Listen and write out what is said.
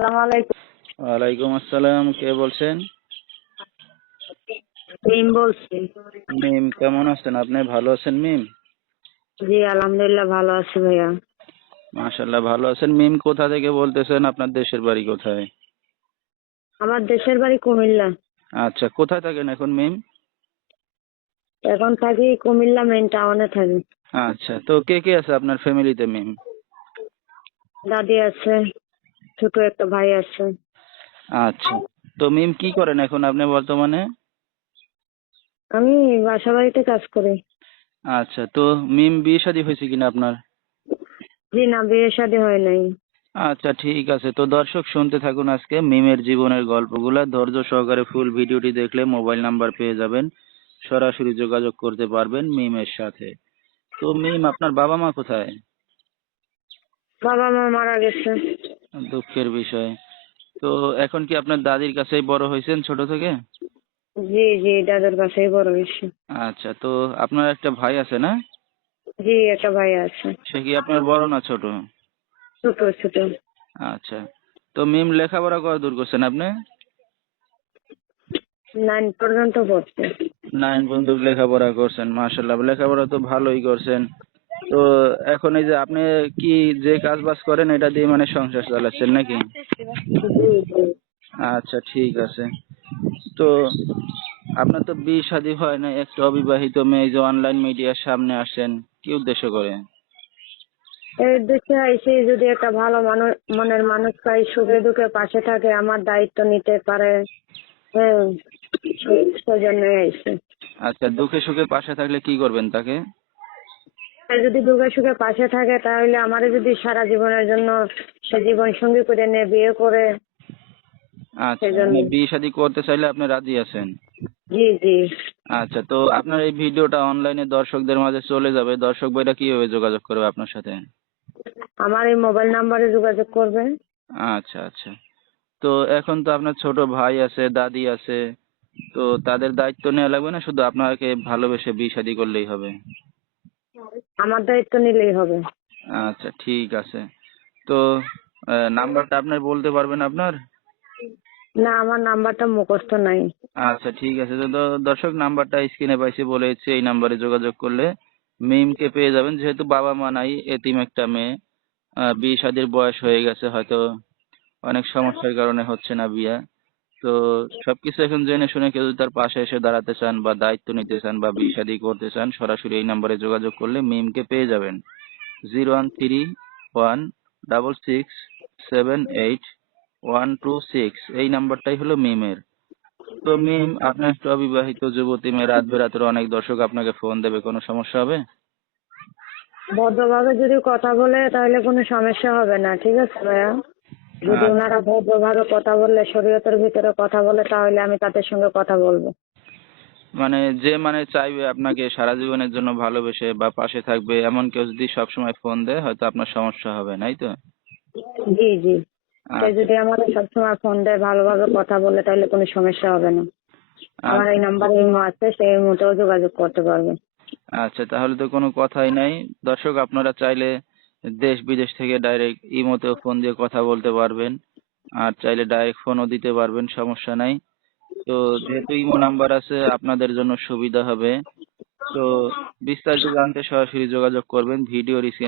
আসসালামু আলাইকুম। ওয়ালাইকুম আসসালাম কে বলছেন? মিম বলছি। মিম কেমন আছেন? আপনি ভালো আছেন মিম? জি আলহামদুলিল্লাহ ভালো আছি ভাইয়া। মাশাল্লাহ ভালো আছেন। মিম কোথা থেকে বলতেছেন? আপনার দেশের বাড়ি কোথায়? আমার দেশের বাড়ি কুমিল্লা। আচ্ছা কোথায় থাকেন এখন মিম? এখন থাকি কুমিল্লা মেন টাউনে থাকি। আচ্ছা তো কে কে আছে আপনার ফ্যামিলিতে মিম? দাদি আছে। ছোট একটা ভাই আছে। আচ্ছা। তো মিম কি করেন এখন আপনি বর্তমানে? আমি বাসা বাড়িতে কাজ করি। আচ্ছা তো মিম বিয়ে শাদী হয়েছে কিনা আপনার? জি না বিয়ে শাদী হয় নাই। আচ্ছা ঠিক আছে। তো দর্শক শুনতে থাকুন আজকে মিমের জীবনের গল্পগুলা। ধৈর্য সহকারে ফুল ভিডিওটি দেখলে মোবাইল নাম্বার পেয়ে যাবেন। সরাসরি যোগাযোগ করতে পারবেন মিমের সাথে। তো মিম আপনার বাবা মা কোথায়? বাবা মা মারা গেছে। দুঃখের বিষয়। তো এখন কি আপনার দাদির কাছেই বড় হয়েছেন ছোট থেকে? জি জি দাদার কাছেই বড় হয়েছে। আচ্ছা তো আপনার একটা ভাই আছে না? জি একটা ভাই আছে। সে কি আপনার বড় না ছোট? ছোট ছোট। আচ্ছা তো মিম লেখাপড়া কত দূর করছেন আপনি? নাইন পর্যন্ত পড়ছে। নাইন পর্যন্ত লেখাপড়া করছেন মাশাল্লাহ লেখাপড়া তো ভালোই করছেন। তো এখন এই যে আপনি কি যে কাজ বাজ করেন এটা দিয়ে মানে সংসার চালাচ্ছেন নাকি? আচ্ছা ঠিক আছে। তো আপনার তো বিয়ে শাদী হয় না একটা অবিবাহিত মেয়ে যে অনলাইন মিডিয়ার সামনে আসেন কি উদ্দেশ্য করে? এই দেশে এসে যদি একটা ভালো মানুষ মনের মানুষ পাই সুখে দুঃখে পাশে থাকে আমার দায়িত্ব নিতে পারে। হ্যাঁ সেই- আচ্ছা দুঃখে সুখে পাশে থাকলে কি করবেন তাকে? যদি দুঃখে সুখে পাশে থাকে তাহলে আমারে যদি সারা জীবনের জন্য সে জীবন সঙ্গী করে নিয়ে বিয়ে করে আচ্ছা মানে বিয়ে শাদী করতে চাইলে আপনি রাজি আছেন? জি জি। আচ্ছা তো আপনার এই ভিডিওটা অনলাইনে দর্শকদের মাঝে চলে যাবে। দর্শক ভাইরা কীভাবে যোগাযোগ করবে আপনার সাথে? আমার এই মোবাইল নাম্বারে যোগাযোগ করবে। আচ্ছা আচ্ছা। তো এখন তো আপনার ছোট ভাই আছে দাদি আছে তো তাদের দায়িত্ব নেওয়া লাগবে না? শুধু আপনাকে ভালোবেসে বিয়ে শাদী করলেই হবে? আমার দায়িত্ব নিলেই হবে। আচ্ছা ঠিক আছে। তো নাম্বারটা আপনার বলতে পারবেন আপনার? না আমার নাম্বারটা মুখস্থ নাই। আচ্ছা ঠিক আছে। তো দর্শক নাম্বারটা স্ক্রিনে পাইছি বলেছি এই নাম্বারে যোগাযোগ করলে মিমকে পেয়ে যাবেন। যেহেতু বাবা মা নাই এতিম একটা মেয়ে বিয়ে শাদীর বয়স হয়ে গেছে হয়তো অনেক সমস্যার কারণে হচ্ছে না বিয়ে। তো সবকিছু এখন জেনে শুনে কেউ যদি তার পাশে এসে দাঁড়াতে চান বা দায়িত্ব নিতে চান বা বিয়ে শাদী করতে চান, সরাসরি এই নাম্বারে যোগাযোগ করলে মিমকে পেয়ে যাবেন। Zero one three one double six seven eight one two six এই নাম্বারটাই হলো মিমের। তো মিম, আপনার একটা অবিবাহিত যুবতী মেয়ে রাত বেরাতের অনেক দর্শক আপনাকে ফোন দেবে, কোনো সমস্যা হবে? ভদ্রভাবে যদি কথা বলে তাহলে কোনো সমস্যা হবে না, ঠিক আছে ভাইয়া? যদি আচ্ছা। ওনারা ভদ্রভাবে কথা বললে শরীয়তের ভিতরে কথা বলে তাহলে আমি তাদের সঙ্গে কথা বলব। মানে যে মানে চাইবে আপনাকে সারা জীবনের জন্য ভালোবেসে বা পাশে থাকবে এমন কেউ যদি সবসময় ফোন দেয় হয়তো আপনার সমস্যা হবে নাই তো? জি জি। আচ্ছা। সে যদি আমাকে সবসময় ফোন দেয় ভালোভাবে কথা বলে তাহলে কোনো সমস্যা হবে না। আমার এই নাম্বারে ইমো আছে সেই ইমোতেও যোগাযোগ করতে পারবে। আচ্ছা তাহলে তো কোনো কথাই নাই। দর্শক আপনারা চাইলে দেশ বিদেশ থেকে ডাইরেক্ট ইমোতেও ফোন দিয়ে কথা বলতে পারবেন। আর চাইলে ডাইরেক্ট ফোনও দিতে পারবেন, সমস্যা নাই। তো যেহেতু ইমো নাম্বার আছে, আপনাদের জন্য সুবিধা হবে। তো বিস্তারিত জানতে সরাসরি যোগাযোগ করবেন ভিডিওর স্ক্রিনে